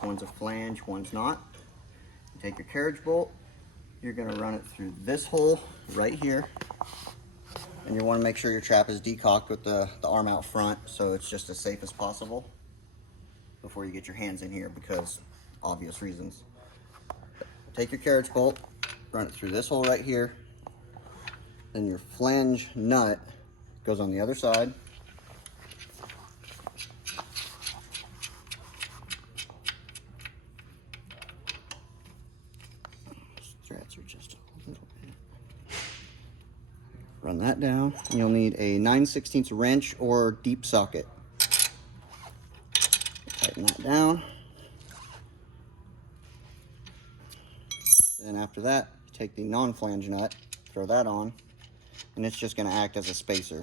bolts. One's a flange, one's not. You take your carriage bolt, you're going to run it through this hole right here. And you want to make sure your trap is decocked with the arm out front, so it's just as safe as possible before you get your hands in here, because obvious reasons. Take your carriage bolt, run it through this hole right here. Then your flange nut goes on the other side. Struts are just a little bit. Run that down. And you'll need a 9/16 wrench or deep socket. Tighten that down. Then after that, take the non-flange nut, throw that on, and it's just going to act as a spacer.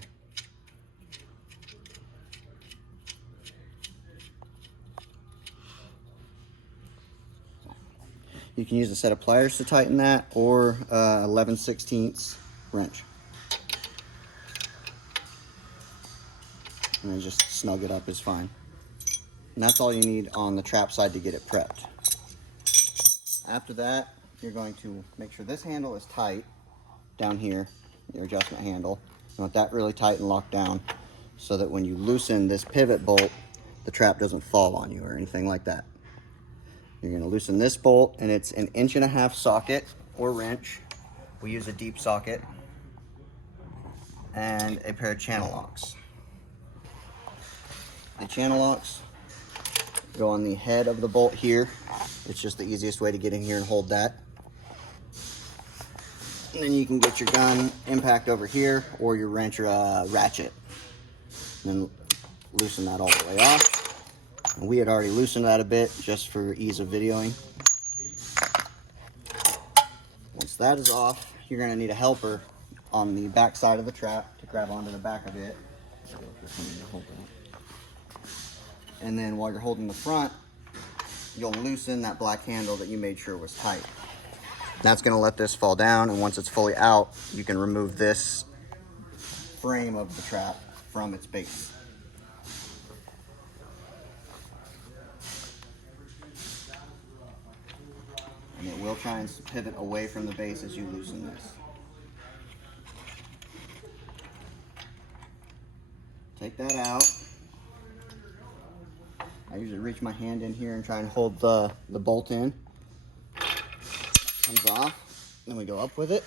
You can use a set of pliers to tighten that, or 11/16 wrench. And then just snug it up is fine. And that's all you need on the trap side to get it prepped. After that, you're going to make sure this handle is tight down here, your adjustment handle. You want that really tight and locked down so that when you loosen this pivot bolt, the trap doesn't fall on you or anything like that. You're going to loosen this bolt, and it's an 1.5" socket or wrench. We use a deep socket, and a pair of channel locks. The channel locks go on the head of the bolt here. It's just the easiest way to get in here and hold that. And then you can get your gun impact over here, or your wrench or ratchet. And then loosen that all the way off. And we had already loosened that a bit just for ease of videoing. Once that is off, you're going to need a helper on the back side of the trap to grab onto the back of it. And then while you're holding the front, you'll loosen that black handle that you made sure was tight. That's going to let this fall down, and once it's fully out, you can remove this frame of the trap from its base. And it will try and pivot away from the base as you loosen this. Take that out. I usually reach my hand in here and try and hold the bolt in. Comes off, then we go up with it.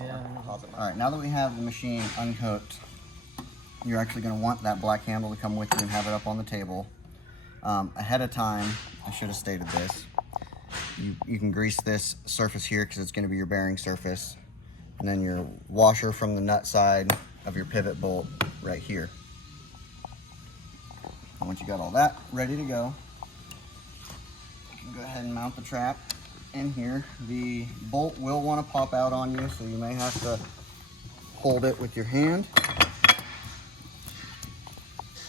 All right, now that we have the machine unhooked, you're actually going to want that black handle to come with you and have it up on the table. Ahead of time, I should have stated this. You can grease this surface here because it's going to be your bearing surface, and then your washer from the nut side of your pivot bolt right here. And once you got all that ready to go, you can go ahead and mount the trap in here. The bolt will want to pop out on you, so you may have to hold it with your hand.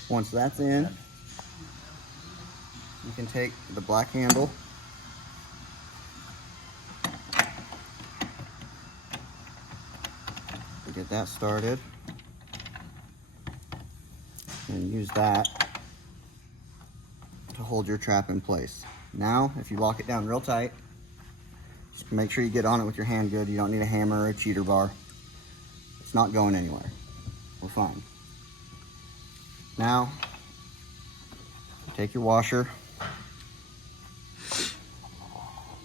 Once that's in, you can take the black handle to get that started, and use that to hold your trap in place. Now, if you lock it down real tight, just make sure you get on it with your hand good. You don't need a hammer or a cheater bar. It's not going anywhere. We're fine. Now, take your washer,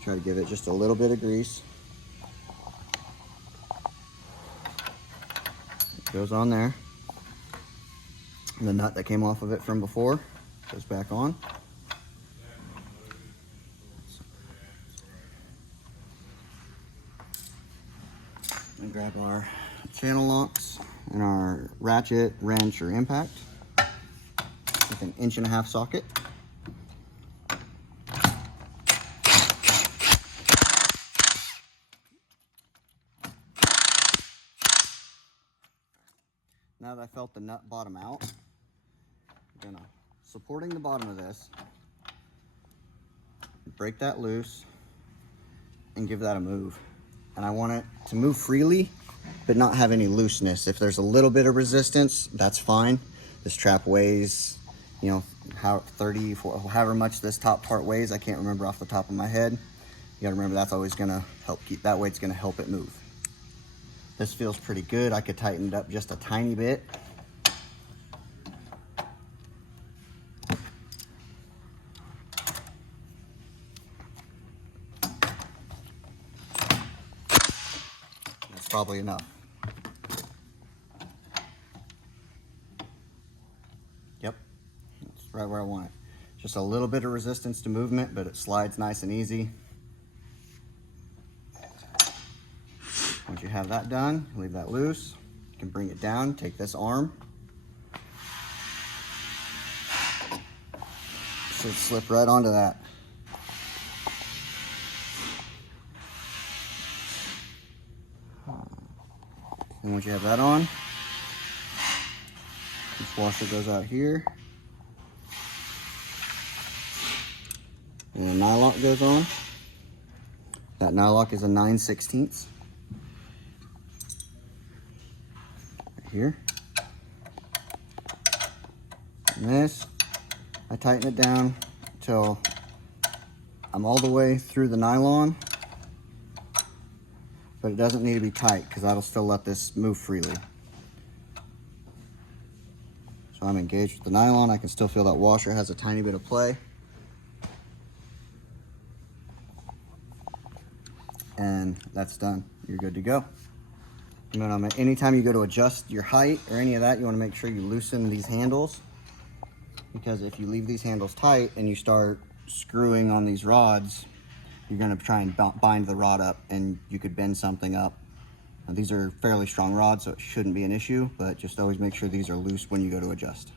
try to give it just a little bit of grease. It goes on there. And the nut that came off of it from before goes back on. And grab our channel locks and our ratchet, wrench, or impact with an 1.5" socket. Now that I felt the nut bottom out, I'm gonna, supporting the bottom of this, break that loose and give that a move. And I want it to move freely, but not have any looseness. If there's a little bit of resistance, that's fine. This trap weighs, you know, how 30, however much this top part weighs. I can't remember off the top of my head. You gotta remember that's always gonna help keep, that weight's gonna help it move. This feels pretty good. I could tighten it up just a tiny bit. That's probably enough. Yep, that's right where I want it. Just a little bit of resistance to movement, but it slides nice and easy. Once you have that done, leave that loose. You can bring it down, take this arm. Should slip right onto that. And once you have that on, this washer goes out here. And the nylock goes on. That nylock is a 9/16. Right here. And this, I tighten it down until I'm all the way through the nylon, but it doesn't need to be tight because that'll still let this move freely. So I'm engaged with the nylon. I can still feel that washer has a tiny bit of play. And that's done. You're good to go. Anytime you go to adjust your height or any of that, you want to make sure you loosen these handles, because if you leave these handles tight and you start screwing on these rods, you're going to try and bind the rod up and you could bend something up. Now, these are fairly strong rods, so it shouldn't be an issue, but just always make sure these are loose when you go to adjust.